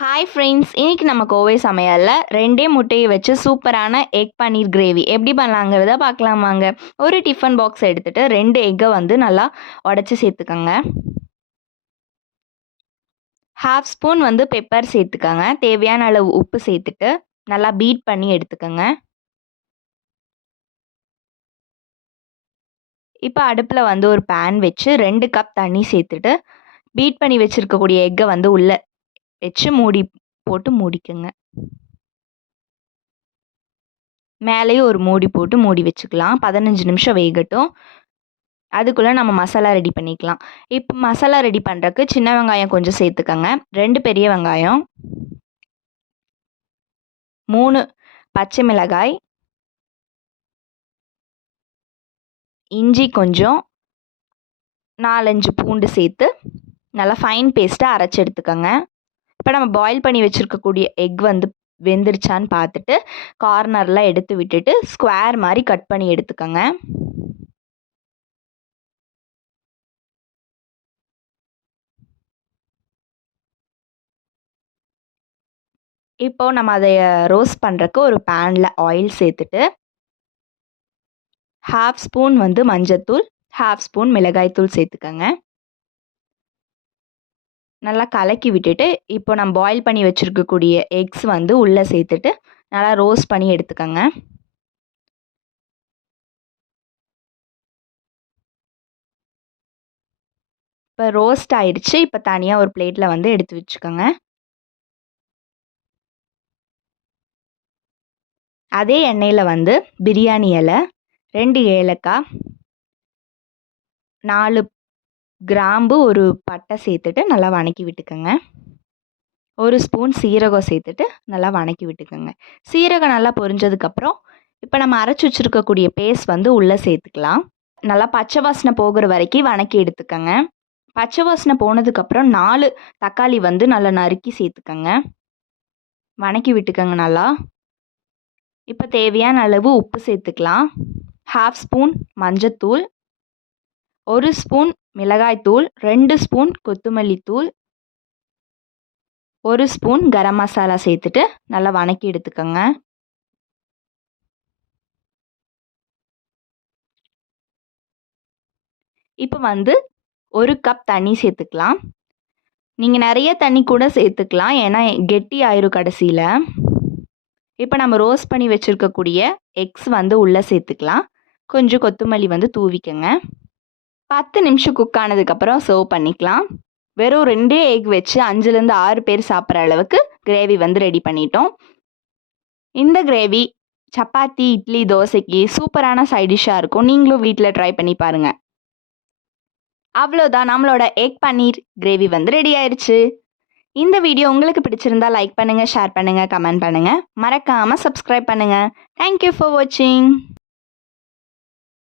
Hi friends இன்னைக்கு நம்ம கோவை சமையலில் ரெண்டே முட்டையை வச்சு சூப்பரான எக் பன்னீர் கிரேவி எப்படி பண்ணலாங்கிறத பார்க்கலாமாங்க ஒரு டிஃபன் பாக்ஸ் எடுத்துகிட்டு ரெண்டு எக்கை வந்து நல்லா உடச்சி சேர்த்துக்கோங்க. ஹாஃப் ஸ்பூன் வந்து பெப்பர் சேர்த்துக்கோங்க. தேவையான அளவு உப்பு சேர்த்துட்டு நல்லா பீட் பண்ணி எடுத்துக்கோங்க. இப்போ அடுப்பில் வந்து ஒரு பேன் வச்சு ரெண்டு கப் தண்ணி சேர்த்துட்டு பீட் பண்ணி வச்சுருக்கக்கூடிய எக்கை வந்து உள்ளே வச்சு மூடி போட்டு மூடிக்கங்க. மேலேயும் ஒரு மூடி போட்டு மூடி வச்சுக்கலாம். பதினஞ்சு நிமிஷம் வேகட்டும். அதுக்குள்ளே நம்ம மசாலா ரெடி பண்ணிக்கலாம். இப்போ மசாலா ரெடி பண்ணுறக்கு சின்ன வெங்காயம் கொஞ்சம் சேர்த்துக்கங்க. ரெண்டு பெரிய வெங்காயம். மூணு பச்சை மிளகாய். இஞ்சி கொஞ்சம். நாலஞ்சு பூண்டு சேர்த்து நல்லா ஃபைன் பேஸ்ட்டாக அரைச்சி எடுத்துக்கோங்க. இப்போ நம்ம பாயில் பண்ணி வச்சுருக்கக்கூடிய எக் வந்து வெந்துருச்சான்னு பார்த்துட்டு கார்னர்லாம் எடுத்து விட்டுட்டு ஸ்கொயர் மாதிரி கட் பண்ணி எடுத்துக்கோங்க. இப்போது நம்ம அதை ரோஸ்ட் பண்ணுறக்கு ஒரு பேனில் ஆயில் சேர்த்துட்டு ஹாஃப் ஸ்பூன் வந்து மஞ்சத்தூள் ஹாஃப் ஸ்பூன் மிளகாய்த்தூள் சேர்த்துக்கோங்க. நல்லா கலக்கி விட்டுட்டு இப்போ நம்ம பாயில் பண்ணி வச்சுருக்கக்கூடிய எக்ஸ் வந்து உள்ளே சேர்த்துட்டு நல்லா ரோஸ்ட் பண்ணி எடுத்துக்கோங்க. இப்போ ரோஸ்ட் ஆயிடுச்சு. இப்போ தனியாக ஒரு பிளேட்டில் வந்து எடுத்து வச்சுக்கோங்க. அதே எண்ணெயில் வந்து பிரியாணி இலை ரெண்டு ஏலக்காய் நாலு கிராம்பு ஒரு பட்டை சேர்த்துட்டு நல்லா வணக்கி விட்டுக்கோங்க. ஒரு ஸ்பூன் சீரகம் சேர்த்துட்டு நல்லா வணக்கி விட்டுக்கோங்க. சீரகம் நல்லா பொரிஞ்சதுக்கப்புறம் இப்போ நம்ம அரைச்சி வச்சுருக்கக்கூடிய பேஸ்ட் வந்து உள்ளே சேர்த்துக்கலாம். நல்லா பச்சை வாசனை போகிற வரைக்கும் வணக்கி எடுத்துக்கோங்க. பச்சை வாசனை போனதுக்கப்புறம் நாலு தக்காளி வந்து நல்லா நறுக்கி சேர்த்துக்கோங்க. வணக்கி விட்டுக்கோங்க நல்லா. இப்போ தேவையான அளவு உப்பு சேர்த்துக்கலாம். ஹாஃப் ஸ்பூன் மஞ்சத்தூள். ஒரு ஸ்பூன் மிளகாய்த்தூள் ரெண்டு ஸ்பூன் கொத்தமல்லி தூள் ஒரு ஸ்பூன் கரம் மசாலா சேர்த்துட்டு நல்லா வணக்கி எடுத்துக்கோங்க. இப்போ வந்து ஒரு கப் தண்ணி சேர்த்துக்கலாம். நீங்கள் நிறைய தண்ணி கூட சேர்த்துக்கலாம். ஏன்னா கெட்டி ஆயிரும் கடைசியில். இப்போ நம்ம ரோஸ்ட் பண்ணி வச்சுருக்கக்கூடிய எக்ஸ் வந்து உள்ளே சேர்த்துக்கலாம். கொஞ்சம் கொத்தமல்லி வந்து தூவிக்கங்க. பத்து நிமிஷம் குக் ஆனதுக்கப்புறம் சர்வ் பண்ணிக்கலாம். வெறும் ரெண்டே எக் வச்சு அஞ்சுலேருந்து ஆறு பேர் சாப்பிட்ற அளவுக்கு கிரேவி வந்து ரெடி பண்ணிட்டோம். இந்த கிரேவி சப்பாத்தி இட்லி தோசைக்கு சூப்பரான சைடிஷ்ஷாக இருக்கும். நீங்களும் வீட்டில் ட்ரை பண்ணி பாருங்கள் அவ்வளோதான் நம்மளோட எக் பன்னீர் கிரேவி வந்து ரெடி ஆயிடுச்சு இந்த வீடியோ உங்களுக்கு பிடிச்சிருந்தா லைக் பண்ணுங்கள் ஷேர் பண்ணுங்கள் கமெண்ட் பண்ணுங்கள் மறக்காமல் சப்ஸ்கிரைப் பண்ணுங்கள் தேங்க்யூ ஃபார் வாட்சிங்